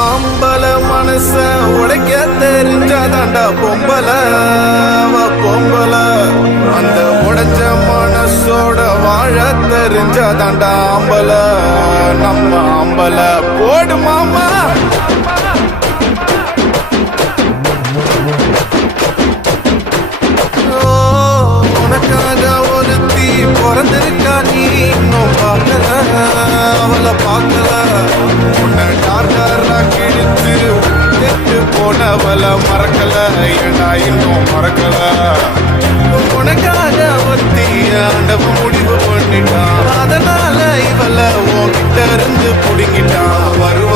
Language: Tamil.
ஆம்பல மனச உடைக்க தெரிஞ்சாதாண்டா பொம்பல பொம்பல அந்த உடைஞ்ச மனசோட வாழ தெரிஞ்சாதாண்டா ஆம்பல நம்ம ஆம்பல போடு மாமா உனக்காக ஒருத்தி பிறந்திருக்கா நீ இன்னும் பார்க்கல அவளை பார்க்கல உன்னை டார்கரா கிழிச்சு கெட்டு போனவளை மறக்கல ஏண்டா இன்னும் மறக்கல உனக்காக ஒருத்தி ஆண்டவன் முடிவு பண்ணிட்டான் அதனால இவளை உன்கிட்ட இருந்து புடுங்கிட்டான் வருவ